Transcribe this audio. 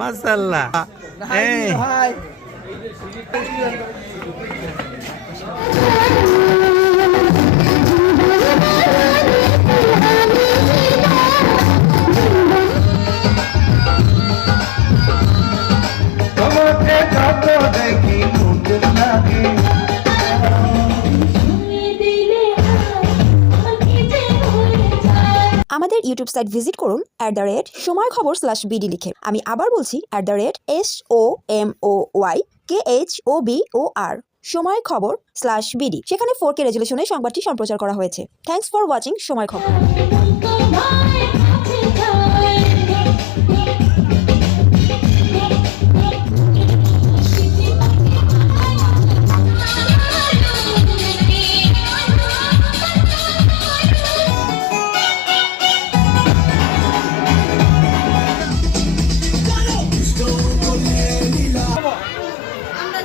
মাশাআল্লাহ। এই ভাই আমাদের ইউটিউব সাইট ভিজিট করুন @সময় খবর/বিডি লিখে। আমি আবার বলছি @SOMOYKHOBOR সময় খবর/বিডি। সেখানে 4K রেজুলেশনে সংবাদটি সম্প্রচার করা হয়েছে। থ্যাঙ্কস ফর ওয়াচিং সময় খবর। আমরা